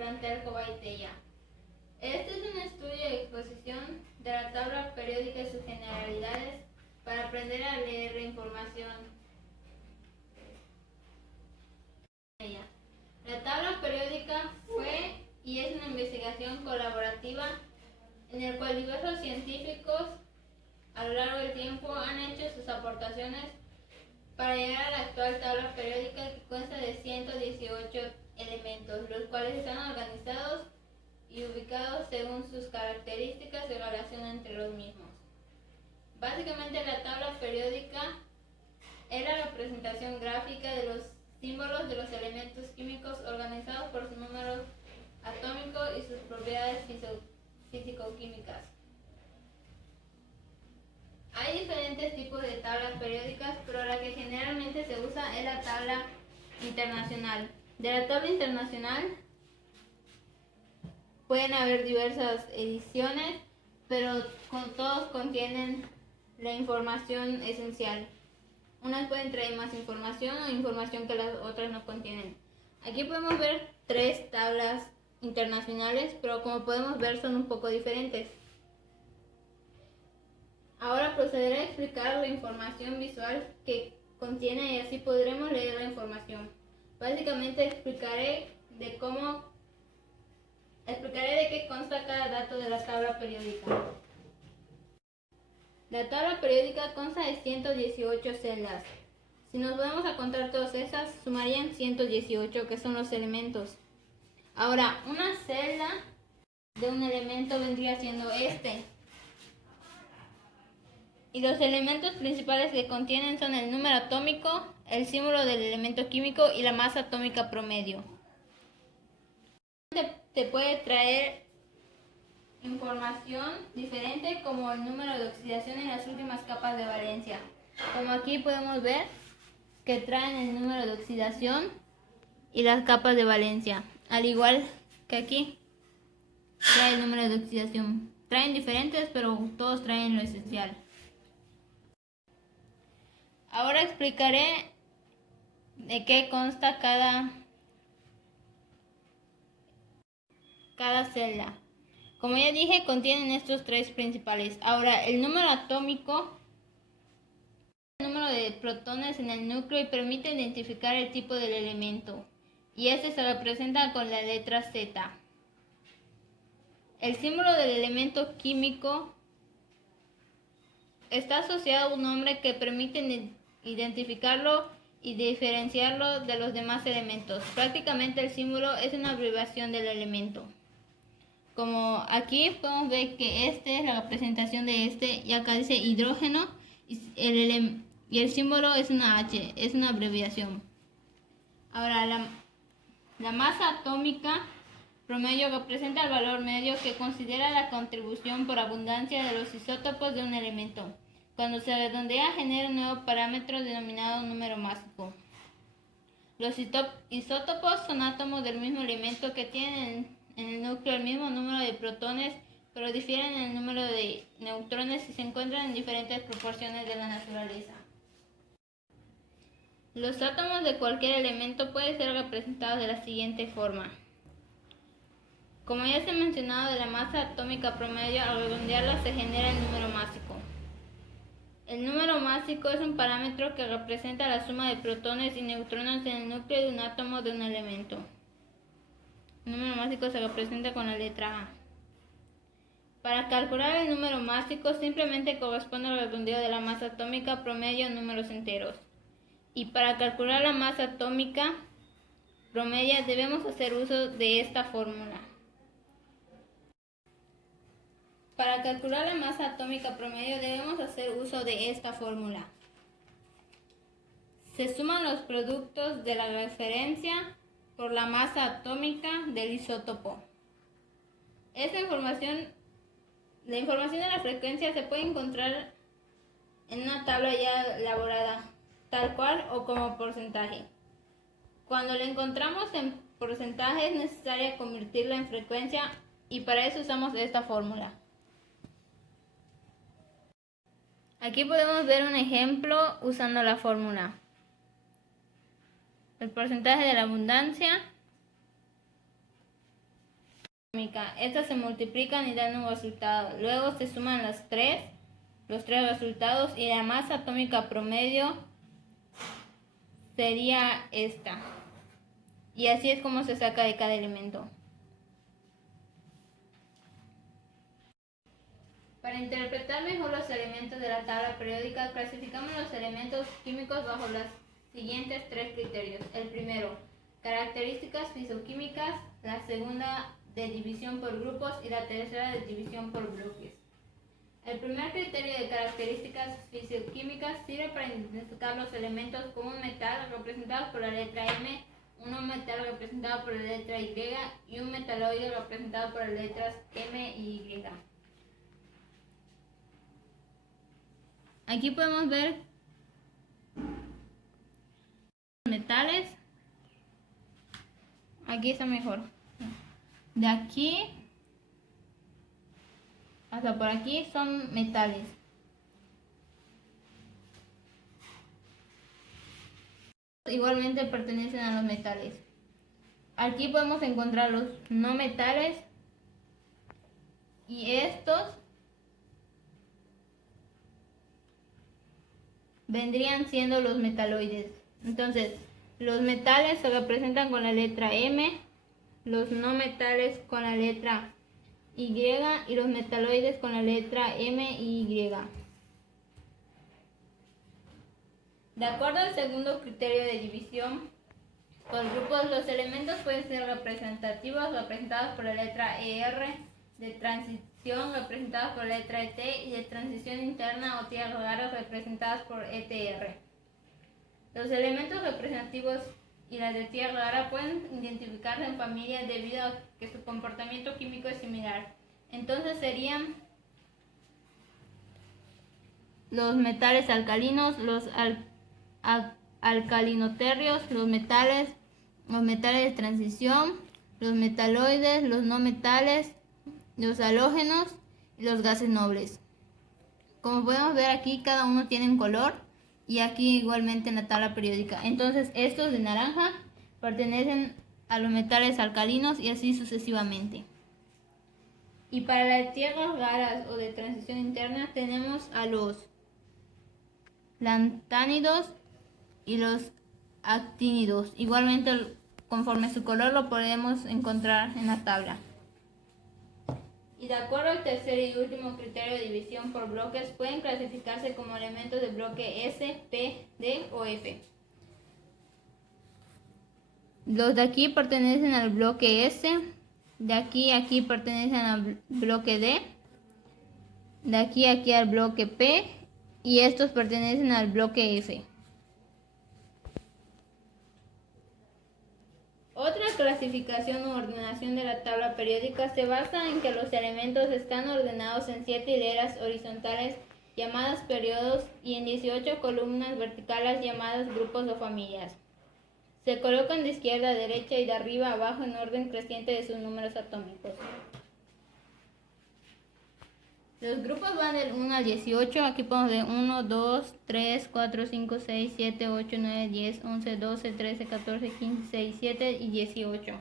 plantel Cobaitella. Este es un estudio y exposición de la tabla periódica y sus generalidades para aprender a leer la información. La tabla periódica fue y es una investigación colaborativa en la cual diversos científicos a lo largo del tiempo han hecho sus aportaciones para llegar a la actual tabla periódica, que consta de 118 elementos, los cuales están organizados y ubicados según sus características y relación entre los mismos. Básicamente, la tabla periódica es la representación gráfica de los símbolos de los elementos químicos organizados por su número atómico y sus propiedades físico-químicas. Hay diferentes tipos de tablas periódicas, pero la que generalmente se usa es la tabla internacional. De la tabla internacional pueden haber diversas ediciones, pero todos contienen la información esencial. Unas pueden traer más información o información que las otras no contienen. Aquí podemos ver 3 tablas internacionales, pero como podemos ver son un poco diferentes. Ahora procederé a explicar la información visual que contiene y así podremos leer la información. Básicamente explicaré de qué consta cada dato de la tabla periódica. La tabla periódica consta de 118 celdas. Si nos vamos a contar todas esas, sumarían 118, que son los elementos. Ahora, una celda de un elemento vendría siendo este. Y los elementos principales que contienen son el número atómico, el símbolo del elemento químico y la masa atómica promedio. Te puede traer información diferente como el número de oxidación en las últimas capas de valencia. Como aquí podemos ver que traen el número de oxidación y las capas de valencia. Al igual que aquí, trae el número de oxidación. Traen diferentes, pero todos traen lo esencial. Ahora explicaré de qué consta cada celda. Como ya dije, contienen estos 3 principales. Ahora, el número atómico, el número de protones en el núcleo y permite identificar el tipo del elemento. Y este se representa con la letra Z. El símbolo del elemento químico está asociado a un nombre que permite identificarlo y diferenciarlo de los demás elementos. Prácticamente el símbolo es una abreviación del elemento. Como aquí podemos ver que esta es la representación de este, y acá dice hidrógeno y el símbolo es una H, es una abreviación. Ahora, la masa atómica promedio representa el valor medio que considera la contribución por abundancia de los isótopos de un elemento. Cuando se redondea, genera un nuevo parámetro denominado número másico. Los isótopos son átomos del mismo elemento que tienen en el núcleo el mismo número de protones, pero difieren en el número de neutrones y se encuentran en diferentes proporciones de la naturaleza. Los átomos de cualquier elemento pueden ser representados de la siguiente forma. Como ya se ha mencionado, de la masa atómica promedio, al redondearla se genera el número másico. El número másico es un parámetro que representa la suma de protones y neutrones en el núcleo de un átomo de un elemento. El número másico se representa con la letra A. Para calcular el número másico simplemente corresponde al redondeo de la masa atómica promedio en números enteros. Y para calcular la masa atómica promedio debemos hacer uso de esta fórmula. Para calcular la masa atómica promedio debemos hacer uso de esta fórmula. Se suman los productos de la referencia por la masa atómica del isótopo. La información de la frecuencia se puede encontrar en una tabla ya elaborada, tal cual o como porcentaje. Cuando la encontramos en porcentaje es necesario convertirla en frecuencia y para eso usamos esta fórmula. Aquí podemos ver un ejemplo usando la fórmula. El porcentaje de la abundancia química. Estas se multiplican y dan un resultado. Luego se suman los tres resultados y la masa atómica promedio sería esta. Y así es como se saca de cada elemento. Para interpretar mejor los elementos de la tabla periódica, clasificamos los elementos químicos bajo los siguientes tres criterios. El primero, características fisicoquímicas, la segunda, de división por grupos, y la tercera, de división por bloques. El primer criterio de características fisicoquímicas sirve para identificar los elementos como un metal representado por la letra M, un metal representado por la letra Y y un metaloide representado por las letras M y Y. Aquí podemos ver los metales. Aquí está mejor. De aquí hasta por aquí son metales. Igualmente pertenecen a los metales. Aquí podemos encontrar los no metales y estos vendrían siendo los metaloides. Entonces, los metales se representan con la letra M, los no metales con la letra Y y los metaloides con la letra M y Y. De acuerdo al segundo criterio de división por grupos, los elementos pueden ser representativos representados por la letra ER, de transición representados por la letra ET y de transición interna o tierras raras representadas por ETR. Los elementos representativos y las de tierra rara pueden identificarse en familias debido a que su comportamiento químico es similar. Entonces serían los metales alcalinos, los alcalinoterrios, los metales de transición, los metaloides, los no metales, los halógenos y los gases nobles. Como podemos ver aquí, cada uno tiene un color y aquí igualmente en la tabla periódica. Entonces estos de naranja pertenecen a los metales alcalinos y así sucesivamente. Y para las tierras raras o de transición interna tenemos a los lantánidos y los actínidos. Igualmente, conforme su color lo podemos encontrar en la tabla. Y de acuerdo al tercer y último criterio de división por bloques, pueden clasificarse como elementos de bloque S, P, D o F. Los de aquí pertenecen al bloque S, de aquí a aquí pertenecen al bloque D, de aquí a aquí al bloque P y estos pertenecen al bloque F. Otra clasificación u ordenación de la tabla periódica se basa en que los elementos están ordenados en 7 hileras horizontales llamadas periodos y en 18 columnas verticales llamadas grupos o familias. Se colocan de izquierda a derecha y de arriba a abajo en orden creciente de sus números atómicos. Los grupos van del 1 al 18, aquí podemos ver 1, 2, 3, 4, 5, 6, 7, 8, 9, 10, 11, 12, 13, 14, 15, 16, 17 y 18.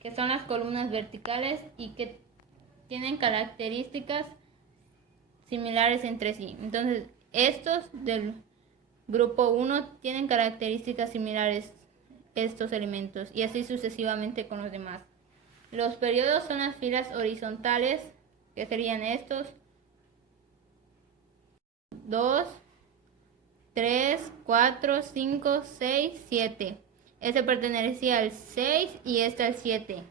Que son las columnas verticales y que tienen características similares entre sí. Entonces, estos del grupo 1 tienen características similares estos elementos y así sucesivamente con los demás. Los periodos son las filas horizontales, que serían estos. 2, 3, 4, 5, 6, 7. Este pertenecía al 6 y este al 7.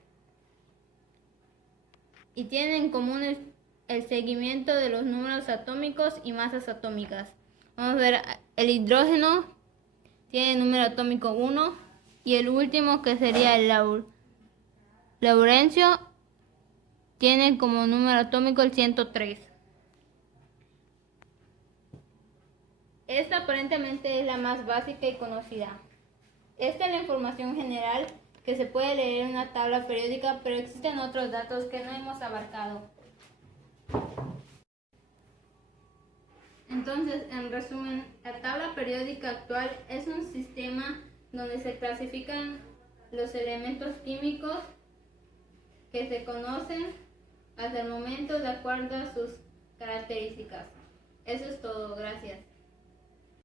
Y tienen en común el seguimiento de los números atómicos y masas atómicas. Vamos a ver, el hidrógeno tiene número atómico 1 y el último, que sería el laurencio, tiene como número atómico el 103. Esta aparentemente es la más básica y conocida. Esta es la información general que se puede leer en una tabla periódica, pero existen otros datos que no hemos abarcado. Entonces, en resumen, la tabla periódica actual es un sistema donde se clasifican los elementos químicos que se conocen hasta el momento de acuerdo a sus características. Eso es todo, gracias.